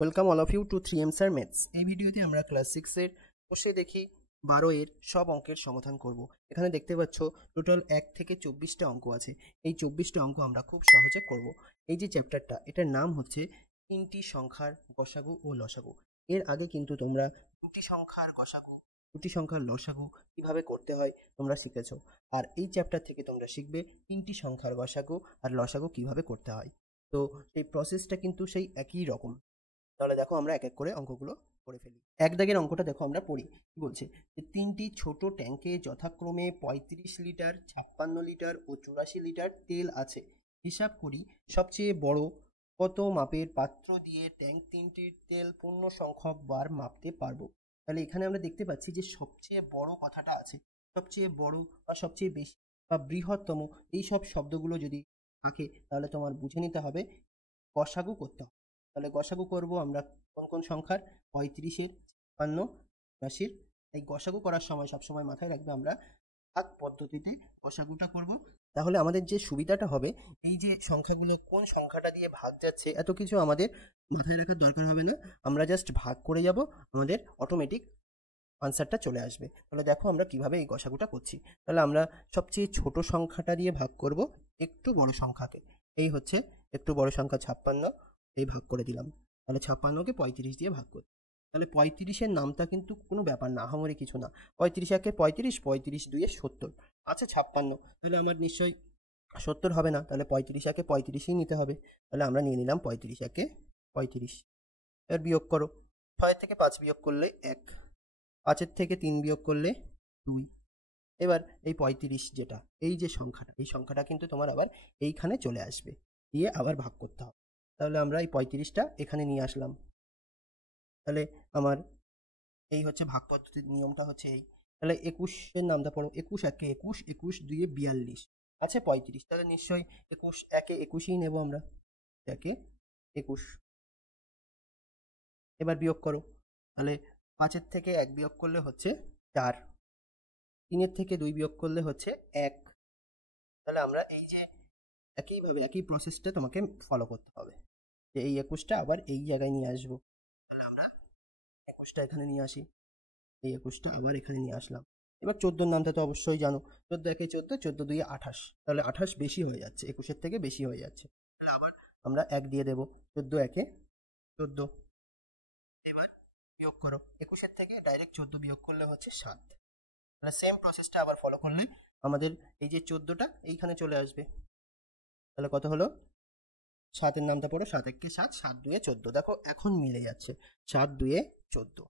Welcome all of you to 3M sir maths. এই ভিডিওতে আমরা ক্লাস 6 এর বসে দেখি 12 এর সব অঙ্কের সমাধান করব। এখানে দেখতে পাচ্ছ টোটাল 1 থেকে 24টা অঙ্ক আছে। এই 24টা অঙ্ক আমরা খুব সহজে করব। এই যে চ্যাপ্টারটা, এটার নাম হচ্ছে তিনটি সংখ্যার গসাগু ও লসাগু। এর আগে কিন্তু তোমরা দুটি সংখ্যার গসাগু, দুটি সংখ্যার লসাগু কিভাবে করতে হয় তোমরা শিখেছো। আর এই চ্যাপ্টার থেকে তোমরা শিখবে তিনটি সংখ্যার গসাগু আর লসাগু কিভাবে করতে হয়। তো এই প্রসেসটা কিন্তু সেই একই রকম। তাহলে দেখো আমরা এক এক করে অঙ্কগুলো করে ফেলি। এক দাগের অঙ্কটা দেখো আমরা পড়ি। কি বলছে যে তিনটি ছোট ট্যাঙ্কে যথাক্রমে 35 লিটার, 56 লিটার ও 84 লিটার তেল আছে। হিসাব করি সবচেয়ে বড় কত মাপের পাত্র দিয়ে ট্যাঙ্ক তিনটির তেল পূর্ণ সংখ্যক বার মাপতে পারবো। তাহলে এখানে আমরা দেখতে পাচ্ছি যে সবচেয়ে বড় কথাটা আছে। সবচেয়ে বড় বা সবচেয়ে বেশি বা বৃহত্তম, এই সব শব্দগুলো যদি থাকে তাহলে তোমার বুঝে নিতে হবে গসাগু করতে হবে। তাহলে গসাগু করব আমরা কোন কোন সংখ্যার? 35-এর, 56, 84। এই গসাগু করার সময় সবসময় মাথায় রাখবে আমরা ভাগ পদ্ধতিতে গসাগুটা করব। তাহলে আমাদের যে সুবিধাটা হবে, এই যে সংখ্যাগুলো কোন সংখ্যাটা দিয়ে ভাগ যাচ্ছে এত কিছু আমাদের মাথায় রাখার দরকার হবে না। আমরা জাস্ট ভাগ করে যাব, আমাদের অটোমেটিক আনসারটা চলে আসবে। তাহলে দেখো আমরা কিভাবে এই গসাগুটা করছি। তাহলে আমরা সবচেয়ে ছোট সংখ্যাটা দিয়ে ভাগ করব একটু বড় সংখ্যাকে। এই হচ্ছে একটু বড় সংখ্যা 56, এই ভাগ করে দিলাম। তাহলে 56কে 35 দিয়ে ভাগ করি। তাহলে 35-এর নামটা কিন্তু কোনো ব্যাপার না, আহামরি কিছু না। 35 একে 35, 35 2-এ 70, আছে 56। তাহলে আমার নিশ্চয়ই 70 হবে না, তাহলে 35 একে 35ই নিতে হবে। তাহলে আমরা নিয়ে নিলাম 35 একে 35। এবার বিয়োগ করো। 6 থেকে 5 বিয়োগ করলে 1, 5-এর থেকে 3 বিয়োগ করলে 2। এবার এই 35 যেটা, এই যে সংখ্যাটা, এই সংখ্যাটা কিন্তু তোমার আবার এইখানে চলে আসবে, দিয়ে আবার ভাগ করতে হবে। তাহলে আমরা এই 35টা এখানে নিয়ে আসলাম। তাহলে আমার এই হচ্ছে ভাগ পদ্ধতির নিয়মটা হচ্ছে এই। তাহলে 21-এর নামটা পড়ো। 21 একে 21, 21 2-এ 42, আছে 35। তাহলে নিশ্চয়ই 21 একে 21ই নেব আমরা, একে 21। এবার বিয়োগ করো। তাহলে 5-এর থেকে 1 বিয়োগ করলে হচ্ছে 4, 3-এর থেকে 2 বিয়োগ করলে হচ্ছে 1। তাহলে আমরা এই যে একইভাবে একই প্রসেসটা তোমাকে ফলো করতে হবে, যে এই 21টা আবার এই জায়গায় নিয়ে আসবো। তাহলে আমরা 21টা এখানে নিয়ে আসি, এই 21টা আবার এখানে নিয়ে আসলাম। এবার 14-এর নামটা তো অবশ্যই জানো। 14 একে 14, 14 2-এ 28। তাহলে 28 বেশি হয়ে যাচ্ছে, 21-এর থেকে বেশি হয়ে যাচ্ছে। তাহলে আবার আমরা 1 দিয়ে দেবো। 14 একে 14। এবার বিয়োগ করো। 21-এর থেকে ডাইরেক্ট 14 বিয়োগ করলে হচ্ছে 7। তাহলে সেম প্রসেসটা আবার ফলো করলে আমাদের এই যে 14টা এইখানে চলে আসবে। তাহলে কত হলো? 7-এর নামটা পড়ো। 7 একে 7, 7 2-এ 14। দেখো এখন মিলে যাচ্ছে, 7 2-এ 14।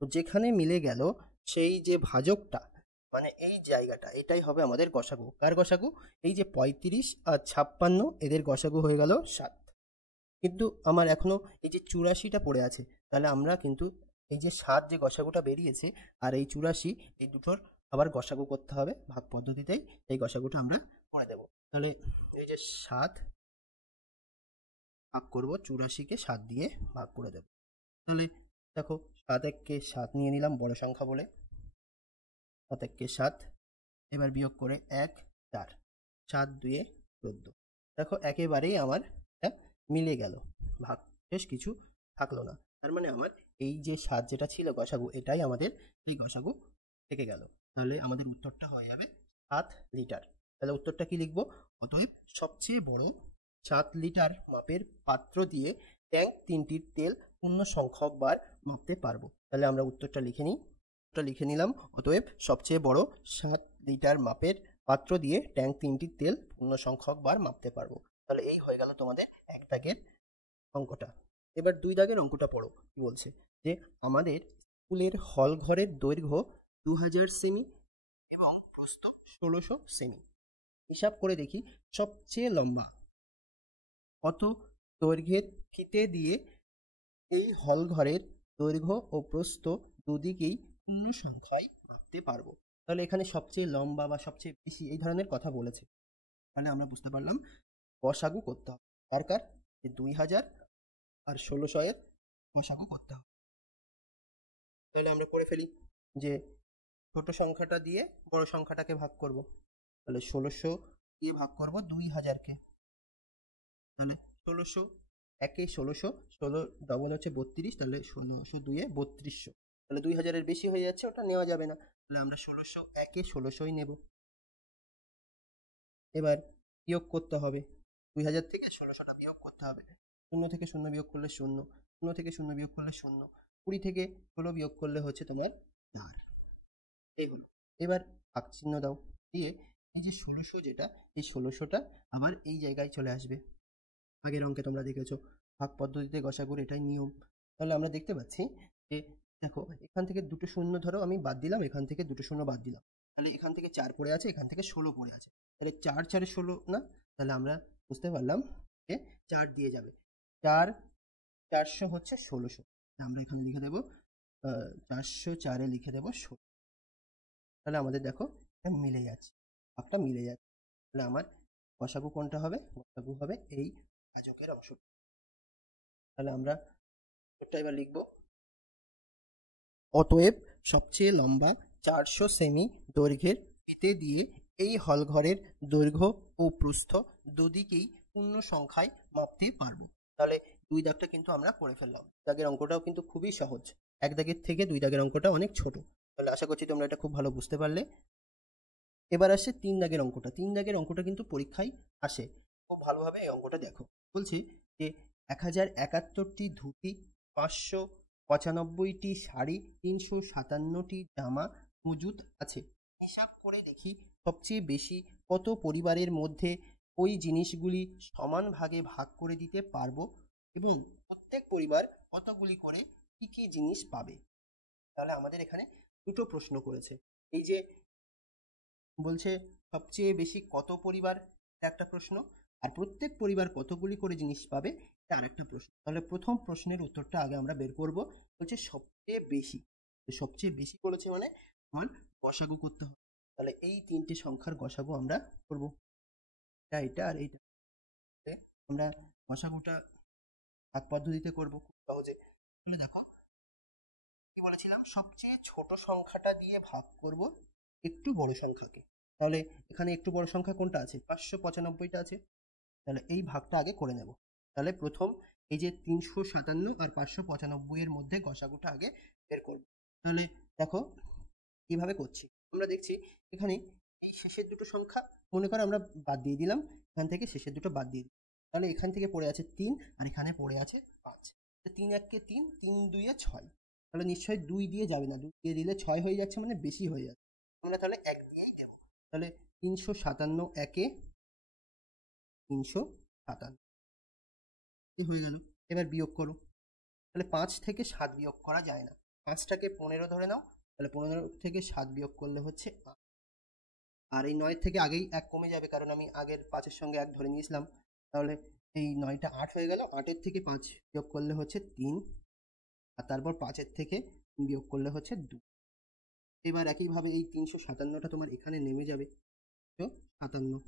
তো যেখানে মিলে গেল সেই যে ভাজকটা, মানে এই জায়গাটা, এটাই হবে আমাদের গসাগু। কার গসাগু? এই যে 35 আর 56, এদের গসাগু হয়ে গেল 7। কিন্তু আমার এখনো এই যে 84টা পড়ে আছে। তাহলে আমরা কিন্তু এই যে 7 যে গসাগুটা বেরিয়েছে আর এই 84, এই দুটোর আবার গসাগু করতে হবে ভাগ পদ্ধতিতেই। এই গসাগুটা আমরা করে দেব। তাহলে এই যে 7 ভাগ করবো 84-কে 7 দিয়ে ভাগ করে দেব। তাহলে দেখো 7 একে 7 নিয়ে নিলাম বড় সংখ্যা বলে। 7 একে 7। এবার বিয়োগ করে 1 4, 7 2-এ 14। দেখো একেবারেই আমার মিলে গেল, ভাগ শেষ কিছু থাকলো না। তার মানে আমার এই যে 7 যেটা ছিল গসাগু, এটাই আমাদের এই গসাগু থেকে গেল। তাহলে আমাদের উত্তরটা হয়ে যাবে 7 লিটার। তাহলে উত্তরটা কি লিখবো? অতএব সবচেয়ে বড় 7 লিটার মাপের পাত্র দিয়ে ট্যাঙ্ক তিনটির তেল পূর্ণ সংখ্যক বার মাপতে পারবো। তাহলে আমরা উত্তরটা লিখে নিই। উত্তরটা লিখে নিলাম। অতএব সবচেয়ে বড় 7 লিটার মাপের পাত্র দিয়ে ট্যাঙ্ক তিনটির তেল পূর্ণ সংখ্যক বার মাপতে পারবো। তাহলে এই হয়ে গেল তোমাদের 1 দাগের অঙ্কটা। এবার 2 দাগের অঙ্কটা পড়ো। কি বলছে? যে আমাদের স্কুলের হল ঘরের দৈর্ঘ্য 2000 সেমি এবং প্রস্থ 1600 সেমি। হিসাব করে দেখি সবচেয়ে লম্বা কত দৈর্ঘ্যের ফিতে দিয়ে এই হল ঘরের দৈর্ঘ্য ও প্রস্থ দুদিকেই পূর্ণ সংখ্যায় মাপতে পারবো। তাহলে এখানে সবচেয়ে লম্বা বা সবচেয়ে বেশি এই ধরনের কথা বলেছে। তাহলে আমরা বুঝতে পারলাম গসাগু করতে হবে। দরকার যে 2000 আর 1600-এর গসাগু করতে হবে। তাহলে আমরা করে ফেলি যে ছোট সংখ্যাটা দিয়ে বড় সংখ্যাটাকে ভাগ করব। তাহলে 1600 দিয়ে ভাগ করব 2000-কে। তাহলে 1600 একে 1600, 16 ডবল হচ্ছে 32, তাহলে 1602 3200, তাহলে 2000-এর বেশি হয়ে যাচ্ছে, ওটা নেওয়া যাবে না, তাহলে আমরা 1600 একে 1600ই নেব। এবার বিয়োগ করতে হবে, 2000 থেকে 1600টা বিয়োগ করতে হবে। 0 থেকে 0 বিয়োগ করলে 0, 0 থেকে 0 বিয়োগ করলে 0, 20 থেকে 16 বিয়োগ করলে হচ্ছে তোমার 4। এই হলো। এবার ভাগ চিহ্ন দাও, দিয়ে এই যে 1600 যেটা, এই 1600টা আবার এই জায়গায় চলে আসবে। আগের অঙ্কে তোমরা দেখেছো ভাগ পদ্ধতিতে গসাগুর এটাই নিয়ম। তাহলে আমরা দেখতে পাচ্ছি যে দেখো এখান থেকে দুটো শূন্য ধরো আমি বাদ দিলাম, এখান থেকে দুটো শূন্য বাদ দিলাম, তাহলে এখান থেকে 4 পড়ে আছে, এখান থেকে 16 পড়ে আছে, তাহলে 4 4 16 না, তাহলে আমরা বুঝতে পারলাম যে 4 দিয়ে যাবে, 4 400 হচ্ছে 1600, আমরা এখানে লিখে দেবো 404-এ লিখে দেবো 16। তাহলে আমাদের দেখো এটা মিলে যাচ্ছে, ভাগটা মিলে যাচ্ছে, তাহলে আমার গসাগু কোনটা হবে? গসাগু হবে এই ভাজকের অংশ। তাহলে আমরা এটা এবার লিখবো, অতএব সবচেয়ে লম্বা 400 সেমি দৈর্ঘ্যের ফিতে দিয়ে এই হলঘরের দৈর্ঘ্য ও প্রস্থ দুদিকেই পূর্ণ সংখ্যায় মাপতে পারবো। তাহলে 2 দাগটা কিন্তু আমরা করে ফেললাম। দাগের অঙ্কটাও কিন্তু খুবই সহজ, 1 দাগের থেকে 2 দাগের অঙ্কটা অনেক ছোট। তাহলে আশা করছি তোমরা এটা খুব ভালো বুঝতে পারলে। এবার আসছে 3 দাগের অঙ্কটা। 3 দাগের অঙ্কটা কিন্তু পরীক্ষায় আসে, খুব ভালোভাবে এই অঙ্কটা দেখো। বলছি যে 1071টি ধুতি, 595টি শাড়ি, 357টি জামা মজুত আছে। হিসাব করে দেখি সবচেয়ে বেশি কত পরিবারের মধ্যে ওই জিনিসগুলি সমান ভাগে ভাগ করে দিতে পারবো এবং প্রত্যেক পরিবার কতগুলি করে কি কি জিনিস পাবে। তাহলে আমাদের এখানে দুটো প্রশ্ন করেছে, এই যে বলছে সবচেয়ে বেশি কত পরিবার, এটা একটা প্রশ্ন, আর প্রত্যেক পরিবার কতগুলি করে জিনিস পাবে, এটা আরেকটা প্রশ্ন। তাহলে প্রথম প্রশ্নের উত্তরটা আগে আমরা বের করব। বলছে সবচেয়ে বেশি, সবচেয়ে বেশি বলেছে মানে আমার গসাগু করতে হবে। তাহলে এই তিনটে সংখ্যার গসাগু আমরা করব, এটা এটা আর এইটা। আমরা গসাগুটা ভাগ পদ্ধতিতে করব খুব সহজে। তাহলে দেখো কি বলেছিলাম, সবচেয়ে ছোট সংখ্যাটা দিয়ে ভাগ করব একটু বড় সংখ্যাকে। তাহলে এখানে একটু বড় সংখ্যা কোনটা আছে? 595টা আছে, তাহলে এই ভাগটা আগে করে নেব। তাহলে প্রথম এই যে 357 আর 595 এর মধ্যে গসাগুটা আগে বের করব। তাহলে দেখো কিভাবে করছি, আমরা দেখছি এখানে এই শেষের দুটো সংখ্যা মনে করো আমরা বাদ দিয়ে দিলাম, এখান থেকে শেষের দুটো বাদ দিয়ে দিলাম, তাহলে এখান থেকে পড়ে আছে 3 আর এখানে পড়ে আছে 5, 3 1-কে 3, 3 2-এ 6, তাহলে নিশ্চয়ই 2 দিয়ে যাবে না, 2 দিয়ে দিলে 6 হয়ে যাচ্ছে, মানে বেশি হয়ে যাচ্ছে, আমরা তাহলে 1 দিয়েই দেবো। তাহলে 357 একে 357 হয়ে গেল। এবার বিয়োগ করো, তাহলে 5 থেকে 7 বিয়োগ করা যায় না, 5টাকে 15 ধরে নাও, তাহলে 15 থেকে 7 বিয়োগ করলে হচ্ছে 8, আর এই 9 থেকে আগেই 1 কমে যাবে, কারণ আমি আগের 5-এর সঙ্গে 1 ধরে নিয়েছিলাম, তাহলে এই 9টা 8 হয়ে গেল, 8-এর থেকে 5 বিয়োগ করলে হচ্ছে 3, আর তারপর 5-এর থেকে বিয়োগ করলে হচ্ছে 2। এবার একইভাবে এই 357টা তোমার এখানে নেমে যাবে 57,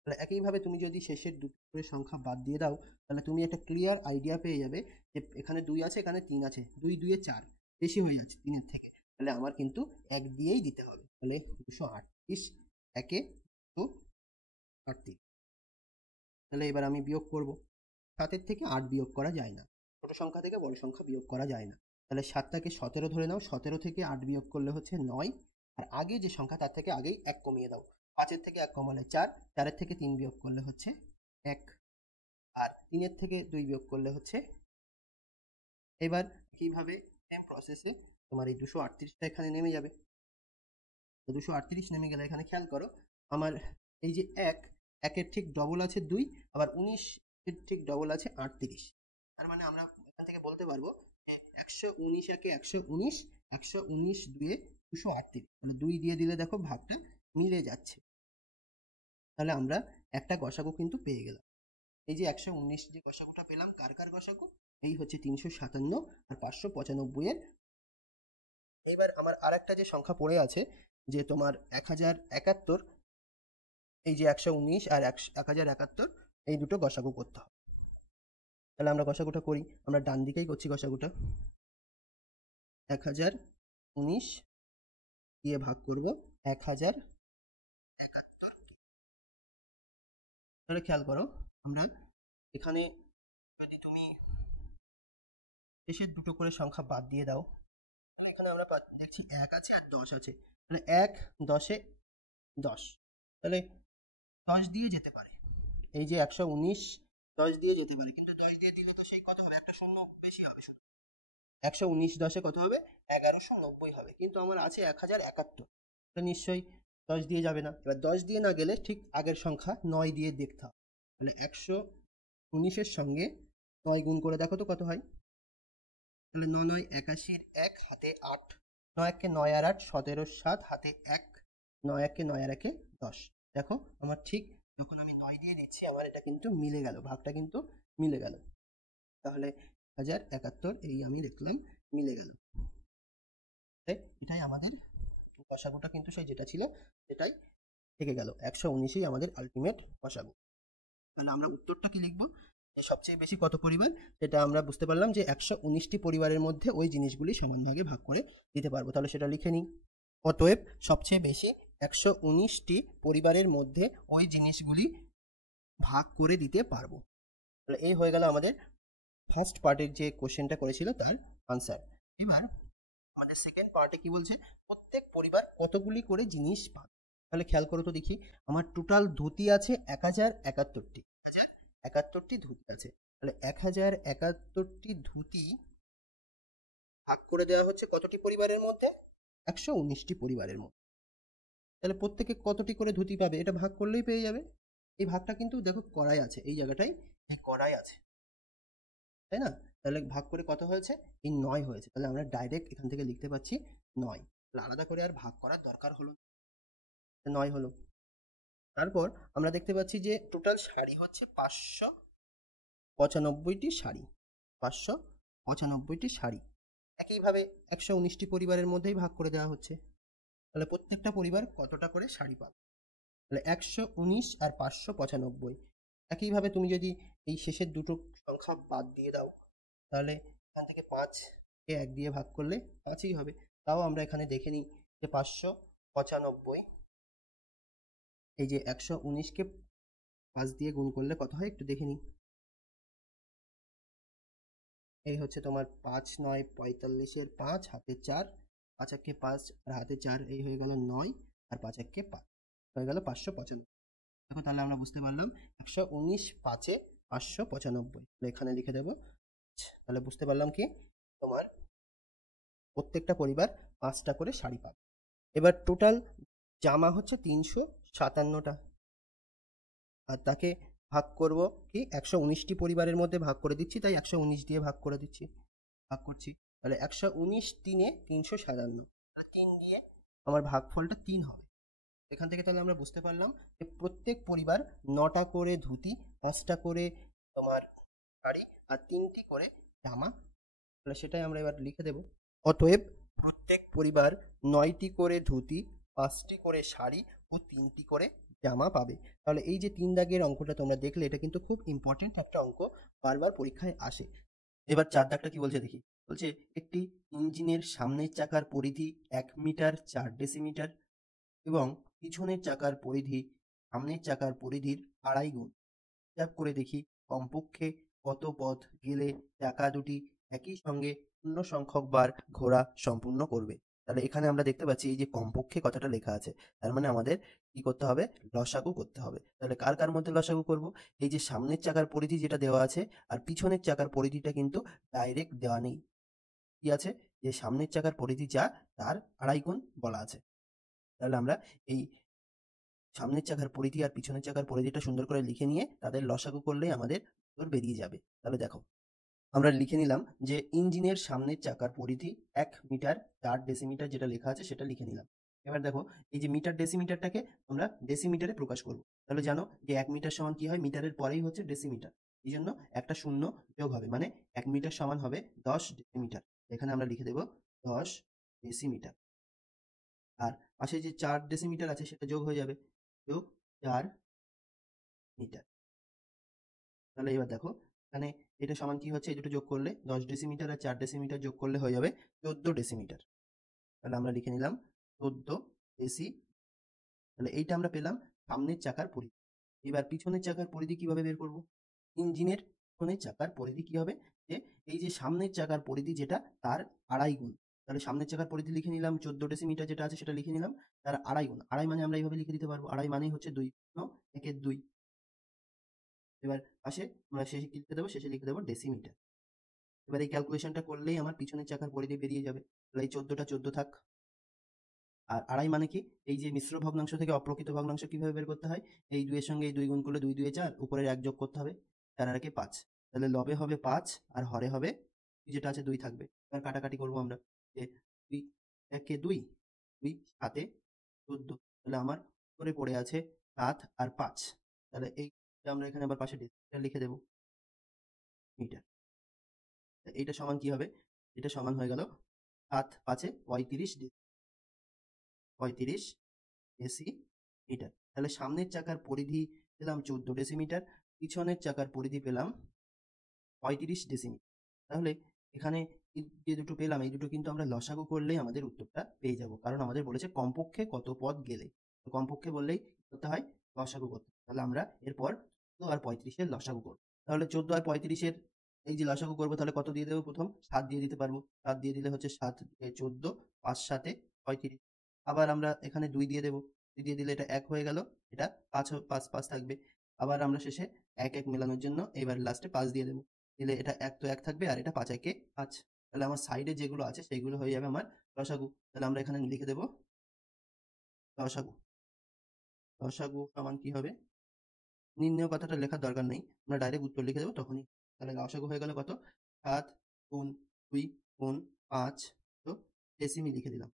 তাহলে একইভাবে তুমি যদি শেষের দুটো করে সংখ্যা বাদ দিয়ে দাও, তাহলে তুমি একটা ক্লিয়ার আইডিয়া পেয়ে যাবে যে এখানে 2 আছে, এখানে 3 আছে, 2 2-এ 4 বেশি হয়ে যাচ্ছে 3-এর থেকে, তাহলে আমার কিন্তু 1 দিয়েই দিতে হবে। তাহলে 238 একে 238, তাহলে এবার আমি বিয়োগ করব, 7-এর থেকে 8 বিয়োগ করা যায় না, ছোট সংখ্যা থেকে বড় সংখ্যা বিয়োগ করা যায় না, তাহলে 7টাকে 17 ধরে নাও, 17 থেকে 8 বিয়োগ করলে হচ্ছে 9, আর আগে যে সংখ্যা তার থেকে আগেই 1 কমিয়ে দাও, 5-এর থেকে 1 কমালে 4, 4-এর থেকে 3 বিয়োগ করলে হচ্ছে 1, আর 3-এর থেকে 2 বিয়োগ করলে হচ্ছে। এবার কিভাবে সেম প্রসেসে তোমার এই 238টা এখানে নেমে যাবে, তো 238 নেমে গেলে এখানে খেয়াল করো আমার এই যে 1, 1-এর ঠিক ডবল আছে 2, আবার 19 এর ঠিক ডবল আছে 38, তার মানে আমরা এখান থেকে বলতে পারবো যে 119 একে 119, 119 2-এ 238, মানে 2 দিয়ে দিলে দেখো ভাগটা মিলে যাচ্ছে, তাহলে আমরা একটা গসাগু কিন্তু পেয়ে গেলাম। এই যে 119 যে গসাগুটা পেলাম, কার কার গসাগু? এই হচ্ছে 357 আর 595 এর। এবার আমার আর একটা যে সংখ্যা পড়ে আছে যে তোমার 1071, এই যে 119 আর 1071, এই দুটো গসাগু করতে হবে। তাহলে আমরা গসাগুটা করি, আমরা ডান দিকেই করছি গসাগুটা। 1019 দিয়ে ভাগ করব 1071, তাহলে খেয়াল করো আমরা এখানে যদি তুমি শেষের দুটো করে সংখ্যা বাদ দিয়ে দাও, এখানে আমরা দেখছি 1 আছে আর 10 আছে, মানে 1 10-এ 10, তাহলে 10 দিয়ে যেতে পারে। এই যে 119 10 দিয়ে যেতে পারে, কিন্তু 10 দিয়ে দিলে তো সেই কত হবে, একটা শূন্য বেশি হবে শুধু। 119 10-এ কত হবে, 1190 হবে, কিন্তু আমার আছে 1071, এটা নিশ্চয়ই 10 দিয়ে যাবে না। এবার 10 দিয়ে না গেলে ঠিক আগের সংখ্যা 9 দিয়ে দেখতে হবে, তাহলে 119-এর সঙ্গে 9 গুণ করে দেখো তো কত হয়, তাহলে 9 9 81, 1 হাতে 8, 9 1 9 আর 8 17, 7 হাতে 1, 9 1 9 আর 1 10। দেখো আমার ঠিক যখন আমি 9 দিয়ে দিচ্ছি আমার এটা কিন্তু মিলে গেল, ভাগটা কিন্তু মিলে গেল, তাহলে 1071 এই আমি লিখলাম, মিলে গেল। এটাই আমাদের কষাগুটা কিন্তু সেই যেটা ছিল সেটাই থেকে গেল, 119ই আমাদের আলটিমেট কষাগু। তাহলে আমরা উত্তরটা কি লিখবো, যে সবচেয়ে বেশি কত পরিবার, সেটা আমরা বুঝতে পারলাম যে 119টি পরিবারের মধ্যে ওই জিনিসগুলি সমান ভাগে ভাগ করে দিতে পারবো, তাহলে সেটা লিখে নিই। অতএব সবচেয়ে বেশি 119টি পরিবারের মধ্যে ওই জিনিসগুলি ভাগ করে দিতে পারবো। তাহলে এই হয়ে গেল আমাদের ফার্স্ট পার্টের যে কোশ্চেনটা করেছিল তার আনসার। এবার আমাদের সেকেন্ড পার্টে কি বলছে, প্রত্যেক পরিবার কতগুলি করে জিনিস পাবে। তাহলে খেয়াল করো তো দেখি, আমার টোটাল ধুতি আছে 1071টি, 1071টি ধুতি আছে, তাহলে 1071টি ধুতি ভাগ করে দেওয়া হচ্ছে কতটি পরিবারের মধ্যে, 119টি পরিবারের মধ্যে। তাহলে প্রত্যেকে কতটি করে ধুতি পাবে, এটা ভাগ করলেই পেয়ে যাবে। এই ভাগটা কিন্তু দেখো করাই আছে, এই জায়গাটায় করাই আছে, তাই না? তাহলে ভাগ করে কত হয়েছে, এই 9 হয়েছে, তাহলে আমরা ডাইরেক্ট এখান থেকে লিখতে পাচ্ছি 9, তাহলে আলাদা করে আর ভাগ করার দরকার হলো, 9 হলো। তারপর আমরা দেখতে পাচ্ছি যে টোটাল শাড়ি হচ্ছে 595টি শাড়ি, 595টি শাড়ি একইভাবে 119টি পরিবারের মধ্যেই ভাগ করে দেওয়া হচ্ছে, তাহলে প্রত্যেকটা পরিবার কতটা করে শাড়ি পাবে, তাহলে 119 আর 595। একইভাবে তুমি যদি এই শেষের দুটো সংখ্যা বাদ দিয়ে দাও, তাহলে এখান থেকে 5কে 1 দিয়ে ভাগ করলে 5ই হবে। তাও আমরা এখানে দেখে নিই যে 595, এই যে 119কে 5 দিয়ে গুণ করলে কত হয় একটু দেখে নিই। এই হচ্ছে তোমার 5 9 45-এর 5 হাতে 4, 5 একে 5 আর হাতে 4, এই হয়ে গেল 9 আর 5 একে 5, হয়ে গেল 595। দেখো তাহলে আমরা বুঝতে পারলাম 119 5-এ 595, তাহলে এখানে লিখে দেবো। তাহলে বুঝতে পারলাম কি, তোমার প্রত্যেকটা পরিবার 5টা করে শাড়ি পাবে। এবার টোটাল জামা হচ্ছে 357টা, আর তাকে ভাগ করব কি 119টি পরিবারের মধ্যে ভাগ করে দিচ্ছি, তাই 119 দিয়ে ভাগ করে দিচ্ছি, ভাগ করছি, তাহলে 119 3-এ 357, 3 দিয়ে আমার ভাগফলটা 3 হবে। এখান থেকে তাহলে আমরা বুঝতে পারলাম যে প্রত্যেক পরিবার 9টা করে ধুতি, 5টা করে তোমার শাড়ি আর 3টি করে জামা, তাহলে সেটাই আমরা এবার লিখে দেব। অতএব প্রত্যেক পরিবার 9টি করে ধুতি, 5টি করে শাড়ি ও 3টি করে জামা পাবে। তাহলে এই যে 3 দাগের অঙ্কটা তোমরা দেখলে, এটা কিন্তু খুব ইম্পর্টেন্ট একটা অঙ্ক, বারবার পরীক্ষায় আসে। এবার 4 দাগটা কি বলছে দেখি, বলছে একটি ইঞ্জিনের সামনের চাকার পরিধি 1 মিটার 4 ডেসিমিটার এবং পিছনের চাকার পরিধি সামনের চাকার পরিধির 2.5 গুণ। হিসাব করে দেখি কমপক্ষে কত পথ গেলে চাকা দুটি একই সঙ্গে পূর্ণ সংখ্যক বার ঘোরা সম্পূর্ণ করবে। তাহলে এখানে আমরা দেখতে পাচ্ছি এই যে কমপক্ষে কথাটা লেখা আছে, তার মানে আমাদের কি করতে হবে, লসাগু করতে হবে। তাহলে কার কার মধ্যে লসাগু করব, এই যে সামনের চাকার পরিধি যেটা দেওয়া আছে আর পিছনের চাকার পরিধিটা কিন্তু ডাইরেক্ট দেওয়া নেই, কি আছে, যে সামনের চাকার পরিধি যা তার 2.5 গুণ বলা আছে। তাহলে আমরা এই সামনের চাকার পরিধি আর পিছনের চাকার পরিধিটা সুন্দর করে লিখে নিয়ে তাদের লসাগু করলেই আমাদের উত্তর বেরিয়ে যাবে। তাহলে দেখো আমরা লিখে নিলাম যে ইঞ্জিনের সামনের চাকার পরিধি 1 মিটার 4 ডেসিমিটার, যেটা লেখা আছে সেটা লিখে নিলাম। এবার দেখো এই যে মিটার ডেসিমিটারটাকে আমরা ডেসিমিটারে প্রকাশ করব। তাহলে জানো যে 1 মিটার সমান কি হয়, মিটারের পরেই হচ্ছে ডেসিমিটার, এই জন্য একটা শূন্য যোগ হবে, মানে 1 মিটার সমান হবে 10 ডেসিমিটার। এখানে আমরা লিখে দেব 10 ডেসিমিটার, আর পাশে যে 4 ডেসিমিটার আছে সেটা যোগ হয়ে যাবে, যোগ 4 মিটার। তাহলে এবার দেখো এখানে এটা সমান কি হচ্ছে, এই দুটো যোগ করলে 10 ডেসিমিটার আর 4 ডেসিমিটার যোগ করলে হয়ে যাবে 14 ডেসিমিটার। তাহলে আমরা লিখে নিলাম 14 ডেসি। তাহলে এইটা আমরা পেলাম সামনের চাকার পরিধি। এবার পিছনের চাকার পরিধি কিভাবে বের করব, ইঞ্জিনের পিছনের চাকার পরিধি কি হবে, যে এই যে সামনের চাকার পরিধি যেটা তার আড়াই গুণ। তাহলে সামনের চাকার পরিধি লিখে নিলাম 14 ডেসিমিটার যেটা আছে সেটা লিখে নিলাম, তার আড়াই গুণ। আড়াই মানে আমরা এইভাবে লিখে দিতে পারবো, আড়াই মানেই হচ্ছে 2 1 2। এবার পাশে আমরা শেষে কি লিখে দেবো, শেষে লিখে দেবো ডেসিমিটার। এবার এই ক্যালকুলেশনটা করলেই আমার পিছনের চাকার পরিধি বেরিয়ে যাবে। তাহলে এই 14টা 14 থাক। আর আড়াই মানে কি, এই যে মিশ্র ভগ্নাংশ থেকে অপ্রকৃত ভগ্নাংশ কিভাবে বের করতে হয়, এই 2 এর সঙ্গে এই 2 গুণ করলে 2 2 4, উপরের 1 যোগ করতে হবে, 4 আর 1 5। তাহলে লবে হবে 5 আর হরে হবে যেটা আছে 2 থাকবে। এবার কাটাকাটি করবো আমরা, যে 2 1 2, 2 7 14। তাহলে আমার উপরে পড়ে আছে 7 আর 5। তাহলে এইটা আমরা এখানে আবার পাশে ডেসিমিটার লিখে দেবো, মিটার। এইটা সমান কি হবে, এটা সমান হয়ে গেল 7 5 35 ডেসিমিটার। তাহলে সামনের চাকার পরিধি পেলাম 14 ডেসিমিটার, পিছনের চাকার পরিধি পেলাম 35 ডেসিমিটার। তাহলে এখানে যে দুটো পেলাম এই দুটো কিন্তু আমরা লসাগু করলেই আমাদের উত্তরটা পেয়ে যাব, কারণ আমাদের বলেছে কমপক্ষে কত পদ গেলে। তো কমপক্ষে বললেই করতে হয় লসাগু করতে। তাহলে আমরা এরপর 14 আর 35-এর লসাগু করব। তাহলে 14 আর 35-এর এই যে লসাগু করবো, তাহলে কত দিয়ে দেবো, প্রথম 7 দিয়ে দিতে পারবো। 7 দিয়ে দিলে হচ্ছে 7 14, 5 7 35। আবার আমরা এখানে 2 দিয়ে দেবো, 2 দিয়ে দিলে এটা 1 হয়ে গেল, এটা 5 5 5 থাকবে। আবার আমরা শেষে 1 1 মেলানোর জন্য এবার লাস্টে 5 দিয়ে দেবো, দিলে এটা 1 তো 1 থাকবে, আর এটা 5 1 5। তাহলে আমার সাইডে যেগুলো আছে সেইগুলো হয়ে যাবে আমার লসাগু। তাহলে আমরা এখানে লিখে দেবো লসাগু। লসাগু সমান কি হবে, নির্ণয় কথাটা লেখার দরকার নেই, আমরা ডাইরেক্ট উত্তর লিখে দেবো তখনই। তাহলে লসাগু হয়ে গেল কত, 7 গুণ 2 গুণ 5, তো ডেসিমি লিখে দিলাম।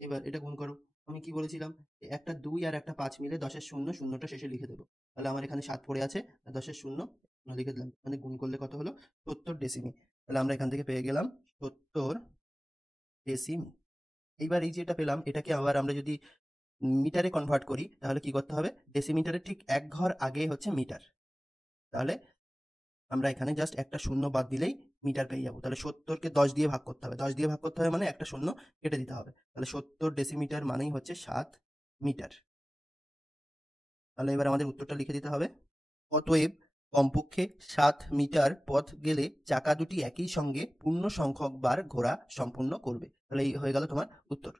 এবার এটা গুণ করো। আমি কি বলেছিলাম, একটা 2 আর একটা 5 মিলে 10-এর শূন্য, শূন্যটা শেষে লিখে দেবো। তাহলে আমার এখানে 7 পড়ে আছে, 10-এর শূন্য লিখে দিলাম, মানে গুণ করলে কত হলো, 70 ডেসিমি। তাহলে আমরা এখান থেকে পেয়ে গেলাম 70 ডেসিমি। এইবার এই যে এটা পেলাম, এটাকে আবার আমরা যদি মিটারে কনভার্ট করি তাহলে কি করতে হবে, ডেসিমিটারের ঠিক এক ঘর আগে হচ্ছে মিটার। তাহলে আমরা এখানে জাস্ট একটা শূন্য বাদ দিলেই মিটার পেয়ে যাবো। তাহলে 70-কে 10 দিয়ে ভাগ করতে হবে, 10 দিয়ে ভাগ করতে হবে মানে একটা শূন্য কেটে দিতে হবে। তাহলে 70 ডেসিমিটার মানেই হচ্ছে 7 মিটার। তাহলে এবার আমাদের উত্তরটা লিখে দিতে হবে, অতএব কমপক্ষে 7 মিটার পথ গেলে চাকা দুটি একই সঙ্গে পূর্ণ সংখ্যক বার ঘোরা সম্পূর্ণ করবে। তাহলে এই হয়ে গেল তোমার উত্তর।